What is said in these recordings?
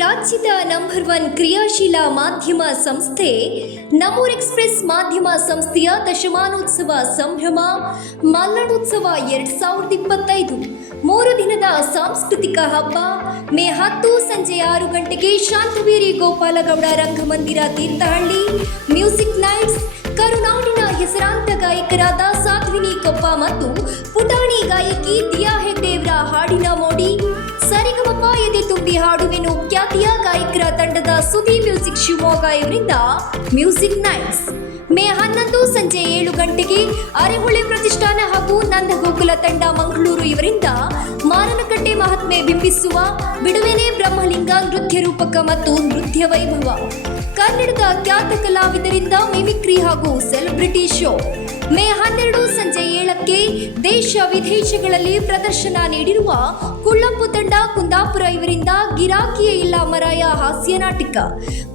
ರಾಜ್ಯದ ನಂಬರ್ 1 ಕ್ರಿಯಾಶೀಲ ಮಾಧ್ಯಮ ಸಂಸ್ಥೆ ನಮೂರ್ ಎಕ್ಸ್‌ಪ್ರೆಸ್ ಮಾಧ್ಯಮ ಸಂಸ್ಥೆಯ ದಶಮಾನೋತ್ಸವ ಸಂಭ್ರಮ ಮಲ್ಲಣೋತ್ಸವ 2025 3 ದಿನದ ಸಾಂಸ್ಕೃತಿಕ ಹಬ್ಬ ಮೇ 10 ಸಂಜೆ 6 ಗಂಟೆಗೆ ಶಾಂತವೀರಿ ಗೋಪಾಲಗೌಡ ರಂಗಮಂದಿರ ತೀರ್ಥಹಳ್ಳಿ ಮ್ಯೂಸಿಕ್ ನೈಟ್ಸ್. ಕರುನಾಡಿನ ಹೆಸರಾಂತ ಗಾಯಕರಾದ ಸಾಧ್ವಿನಿ ಕೊಪ್ಪ ಮತ್ತು ಪುಟಾಣಿ ಗಾಯಕಿ ದಿಯಾ ಹೆಗ್ಡೇವ್ರ ಹಾಡಿನ ಮೋಡಿ, ಸರಿಗಮಪ ಎದೆ ತುಂಬಿ ಹಾಡುವೆನು ಖ್ಯಾತಿಯ ಗಾಯಕರ ತಂಡದ ಸುದಿ ಮ್ಯೂಸಿಕ್ ಶಿವಮೊಗ್ಗ ಇವರಿಂದ ಮ್ಯೂಸಿಕ್ ನೈಟ್ಸ್. ಮೇ 11 ಸಂಜೆ 7 ಗಂಟೆಗೆ ಅರೆಹೊಳೆ ಪ್ರತಿಷ್ಠಾನ ಹಾಗೂ ನಂದಗೋಕುಲ ತಂಡ ಮಂಗಳೂರು ಇವರಿಂದ ಮಾರನಕಟ್ಟೆ ಮಹಾತ್ಮೆ ಬಿಂಬಿಸುವ ಬಿಡುವೆನೆ ಬ್ರಹ್ಮಲಿಂಗ ನೃತ್ಯ ರೂಪಕ ಮತ್ತು ನೃತ್ಯ ವೈಭವ. ಕನ್ನಡದ ಖ್ಯಾತ ಕಲಾವಿದರಿಂದ ಮಿಮಿಕ್ರಿ ಹಾಗೂ ಸೆಲೆಬ್ರಿಟಿ ಶೋ. ಮೇ 12 ಸಂಜೆ 7ಕ್ಕೆ ದೇಶ ವಿದೇಶಗಳಲ್ಲಿ ಪ್ರದರ್ಶನ ನೀಡಿರುವ ಕುಳ್ಳಪ್ಪು ತಂಡ ಕುಂದಾಪುರ ಇವರಿಂದ ಗಿರಾಕಿಯೇ ಇಲ್ಲ ಮರಾಯ ಹಾಸ್ಯ ನಾಟಕ.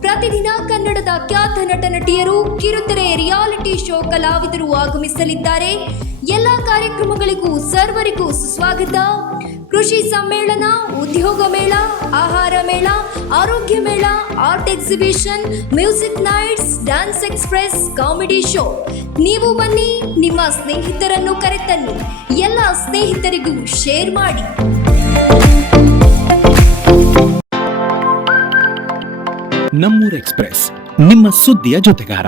ಪ್ರತಿದಿನ ಕನ್ನಡದ ಖ್ಯಾತ ನಟ ನಟಿಯರು, ಕಿರುತೆರೆ ರಿಯಾಲಿಟಿ ಶೋ ಕಲಾವಿದರು ಆಗಮಿಸಲಿದ್ದಾರೆ. ಎಲ್ಲ ಕಾರ್ಯಕ್ರಮಗಳಿಗೂ ಸರ್ವರಿಗೂ ಸುಸ್ವಾಗತ. ಕೃಷಿ ಸಮ್ಮೇಳನ, ಉದ್ಯೋಗ ಮೇಳ, ಆಹಾರ ಮೇಳ, ಆರೋಗ್ಯ ಮೇಳ, art exhibition, music nights, dance express, comedy show. ನೀವು ಬನ್ನಿ, ನಿಮ್ಮ ಸ್ನೇಹಿತರನ್ನು ಕರೆತನ್ನಿ, ಎಲ್ಲ ಸ್ನೇಹಿತರಿಗೂ ಶೇರ್ ಮಾಡಿ. ನಮ್ಮೂರ್ ಎಕ್ಸ್‌ಪ್ರೆಸ್, ನಿಮ್ಮ ಸುದ್ದಿಯ ಜೊತೆಗಾರ.